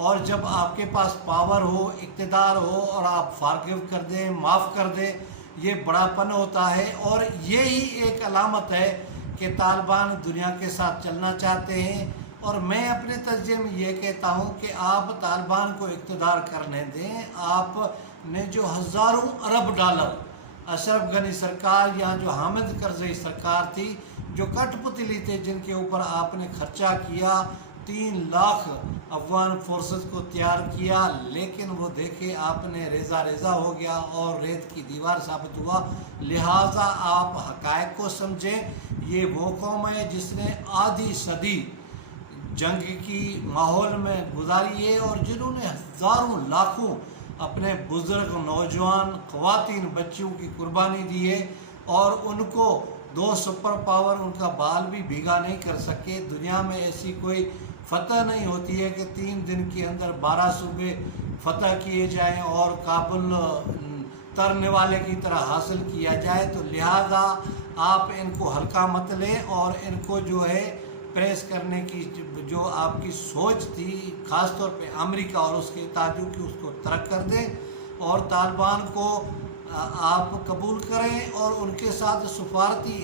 اور جب آپ کے پاس پاور ہو، اقتدار ہو اور آپ فارگیو کر دیں، معاف کر دیں، یہ بڑا پن ہوتا ہے۔ اور یہی ایک علامت ہے کہ طالبان دنیا کے ساتھ چلنا چاہتے ہیں۔ اور میں اپنے تجزیے میں یہ کہتا ہوں کہ آپ طالبان کو اقتدار کرنے دیں۔ آپ نے جو ہزاروں ارب ڈالر اشرف غنی سرکار یا جو حامد کرزئی سرکار تھی، جو کٹ پتلی تھے جن کے اوپر آپ نے خرچہ کیا، 3 لاکھ افغان فورسز کو تیار کیا، لیکن وہ دیکھے آپ نے ریزہ ریزہ ہو گیا اور ریت کی دیوار ثابت ہوا۔ لہٰذا آپ حقائق کو سمجھیں۔ یہ وہ قوم ہے جس نے آدھی صدی جنگ کی ماحول میں گزاری ہے اور جنہوں نے ہزاروں لاکھوں اپنے بزرگ، نوجوان، خواتین، بچوں کی قربانی دی ہے، اور ان کو 2 سپر پاور ان کا بال بھی بھیگا نہیں کر سکے۔ دنیا میں ایسی کوئی فتح نہیں ہوتی ہے کہ 3 دن کے اندر 12 صوبے فتح کیے جائیں اور کابل ترنے والے کی طرح حاصل کیا جائے۔ تو لہٰذا آپ ان کو ہلکا مت لیں اور ان کو جو ہے پریس کرنے کی جو آپ کی سوچ تھی، خاص طور پہ امریکہ اور اس کے اتحادیوں کی، اس کو ترک کر دیں اور طالبان کو آپ قبول کریں اور ان کے ساتھ سفارتی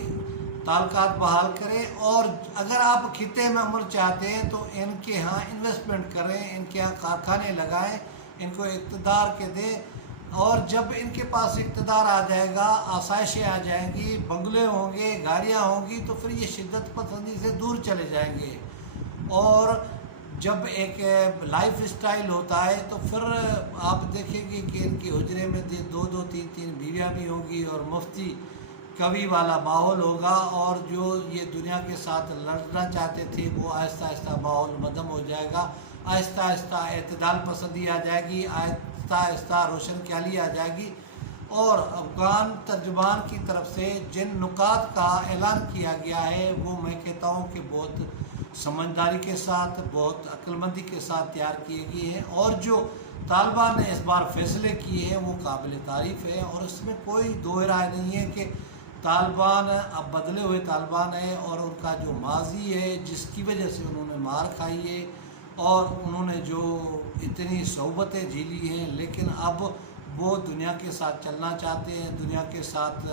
تعلقات بحال کریں۔ اور اگر آپ خطے میں امن چاہتے ہیں تو ان کے ہاں انویسٹمنٹ کریں، ان کے ہاں کارخانے لگائیں، ان کو اقتدار کے دیں، اور جب ان کے پاس اقتدار آ جائے گا، آسائشیں آ جائیں گی، بنگلے ہوں گے، گاڑیاں ہوں گی، تو پھر یہ شدت پسندی سے دور چلے جائیں گے۔ اور جب ایک لائف اسٹائل ہوتا ہے تو پھر آپ دیکھیں گے کہ ان کے حجرے میں 2 3 بیویاں بھی ہوں گی اور مفتی کبھی والا ماحول ہوگا، اور جو یہ دنیا کے ساتھ لڑنا چاہتے تھے وہ آہستہ آہستہ ماحول مدھم ہو جائے گا، آہستہ آہستہ اعتدال پسندی آ جائے گی، آہستہ آہستہ روشن خیالی آ جائے گی۔ اور افغان ترجمان کی طرف سے جن نکات کا اعلان کیا گیا ہے وہ میں کہتا ہوں کہ بہت سمجھداری کے ساتھ، بہت عقل مندی کے ساتھ تیار کیے گئے ہیں، اور جو طالبان نے اس بار فیصلے کیے ہیں وہ قابل تعریف ہے، اور اس میں کوئی دو رائے نہیں ہے کہ طالبان اب بدلے ہوئے طالبان ہے، اور ان کا جو ماضی ہے جس کی وجہ سے انہوں نے مار کھائی ہے اور انہوں نے جو اتنی صحبتیں جھیلی ہیں، لیکن اب وہ دنیا کے ساتھ چلنا چاہتے ہیں، دنیا کے ساتھ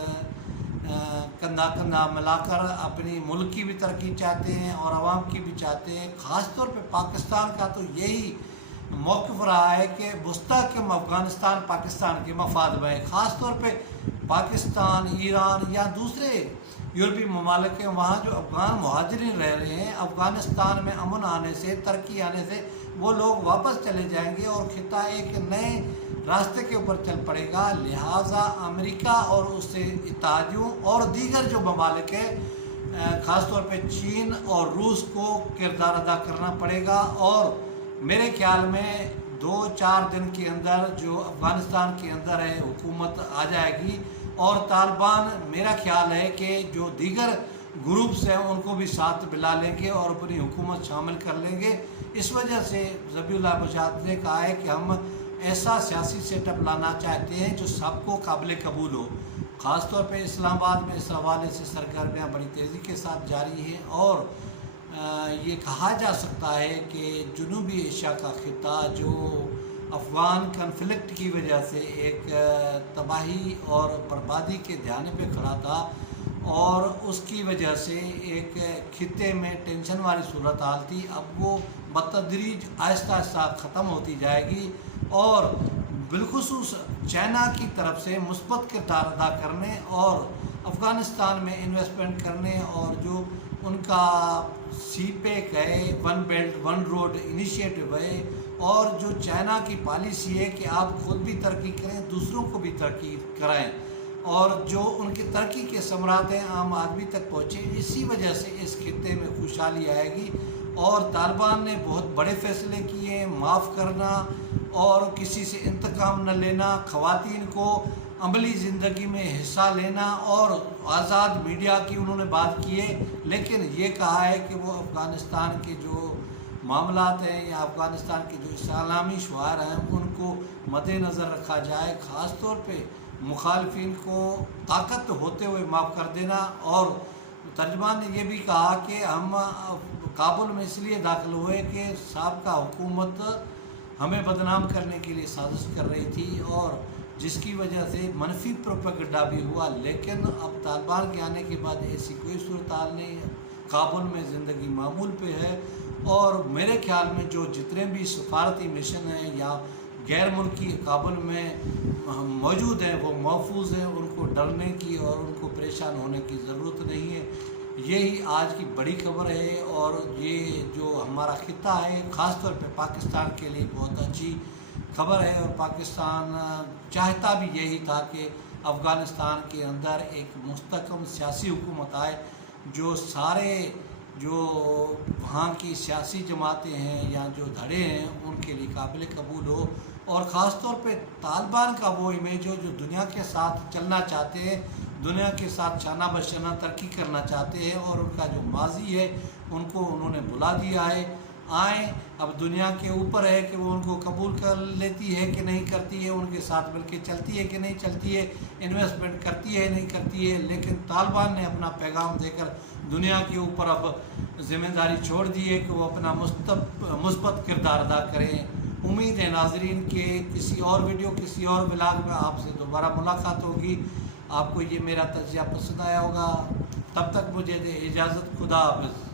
کندھا کندھا ملا کر اپنی ملک کی بھی ترقی چاہتے ہیں اور عوام کی بھی چاہتے ہیں۔ خاص طور پہ پاکستان کا تو یہی موقف رہا ہے کہ مستحکم افغانستان پاکستان کے مفاد میں ہے۔ خاص طور پہ پاکستان، ایران یا دوسرے یورپی ممالک ہیں، وہاں جو افغان مہاجرین رہ رہے ہیں، افغانستان میں امن آنے سے، ترقی آنے سے وہ لوگ واپس چلے جائیں گے اور خطہ ایک نئے راستے کے اوپر چل پڑے گا۔ لہٰذا امریکہ اور اس سے اتحادیوں اور دیگر جو ممالک ہیں، خاص طور پہ چین اور روس کو کردار ادا کرنا پڑے گا، اور میرے خیال میں 2-4 دن کے اندر جو افغانستان کے اندر ہے حکومت آ جائے گی، اور طالبان میرا خیال ہے کہ جو دیگر گروپس ہیں ان کو بھی ساتھ ملا لیں گے اور اپنی حکومت شامل کر لیں گے۔ اس وجہ سے ذبیح اللہ مجاہد نے کہا ہے کہ ہم ایسا سیاسی سیٹ اپ لانا چاہتے ہیں جو سب کو قابل قبول ہو۔ خاص طور پہ اسلام آباد میں اس حوالے سے سرگرمیاں بڑی تیزی کے ساتھ جاری ہیں، اور یہ کہا جا سکتا ہے کہ جنوبی ایشیا کا خطہ جو افغان کنفلکٹ کی وجہ سے ایک تباہی اور بربادی کے دھیانے پہ کھڑا تھا، اور اس کی وجہ سے ایک خطے میں ٹینشن والی صورتحال تھی، اب وہ بتدریج آہستہ آہستہ ختم ہوتی جائے گی، اور بالخصوص چائنا کی طرف سے مثبت کردار ادا کرنے اور افغانستان میں انویسٹمنٹ کرنے، اور جو ان کا سی پیک ہے، one belt one road initiative ہے، اور جو چائنا کی پالیسی ہے کہ آپ خود بھی ترقی کریں، دوسروں کو بھی ترقی کرائیں، اور جو ان کی ترقی کے ثمرات ہیں عام آدمی تک پہنچے، اسی وجہ سے اس خطے میں خوشحالی آئے گی۔ اور طالبان نے بہت بڑے فیصلے کیے ہیں، معاف کرنا اور کسی سے انتقام نہ لینا، خواتین کو عملی زندگی میں حصہ لینا، اور آزاد میڈیا کی انہوں نے بات کی ہے، لیکن یہ کہا ہے کہ وہ افغانستان کے جو معاملات ہیں یا افغانستان کے جو اسلامی شعار ہیں ان کو مد نظر رکھا جائے، خاص طور پہ مخالفین کو طاقت ہوتے ہوئے معاف کر دینا۔ اور ترجمان نے یہ بھی کہا کہ ہم کابل میں اس لیے داخل ہوئے کہ سابقہ حکومت ہمیں بدنام کرنے کے لیے سازش کر رہی تھی اور جس کی وجہ سے منفی پروپیگنڈا بھی ہوا، لیکن اب طالبان کے آنے کے بعد ایسی کوئی صورتحال نہیں ہے، کابل میں زندگی معمول پہ ہے، اور میرے خیال میں جو جتنے بھی سفارتی مشن ہیں یا غیر ملکی کابل میں موجود ہیں وہ محفوظ ہیں، ان کو ڈرنے کی اور ان کو پریشان ہونے کی ضرورت نہیں ہے۔ یہی آج کی بڑی خبر ہے، اور یہ جو ہمارا خطہ ہے خاص طور پہ پاکستان کے لیے بہت اچھی خبر ہے، اور پاکستان چاہتا بھی یہی تھا کہ افغانستان کے اندر ایک مستحکم سیاسی حکومت آئے، جو سارے جو وہاں کی سیاسی جماعتیں ہیں یا جو دھڑے ہیں ان کے لیے قابل قبول ہو، اور خاص طور پہ طالبان کا وہ امیج ہو جو دنیا کے ساتھ چلنا چاہتے ہیں، دنیا کے ساتھ شانہ بشانہ ترقی کرنا چاہتے ہیں، اور ان کا جو ماضی ہے ان کو انہوں نے بلا دیا ہے۔ آئیں، اب دنیا کے اوپر ہے کہ وہ ان کو قبول کر لیتی ہے کہ نہیں کرتی ہے، ان کے ساتھ مل کے چلتی ہے کہ نہیں چلتی ہے، انویسٹمنٹ کرتی ہے نہیں کرتی ہے، لیکن طالبان نے اپنا پیغام دے کر دنیا کے اوپر اب ذمہ داری چھوڑ دی ہے کہ وہ اپنا مثبت کردار ادا کریں۔ امید ہے ناظرین کہ کسی اور ویڈیو کسی اور ولاگ میں آپ سے دوبارہ ملاقات ہوگی۔ آپ کو یہ میرا تجزیہ پسند آیا ہوگا۔ تب تک مجھے دے اجازت، خدا حافظ۔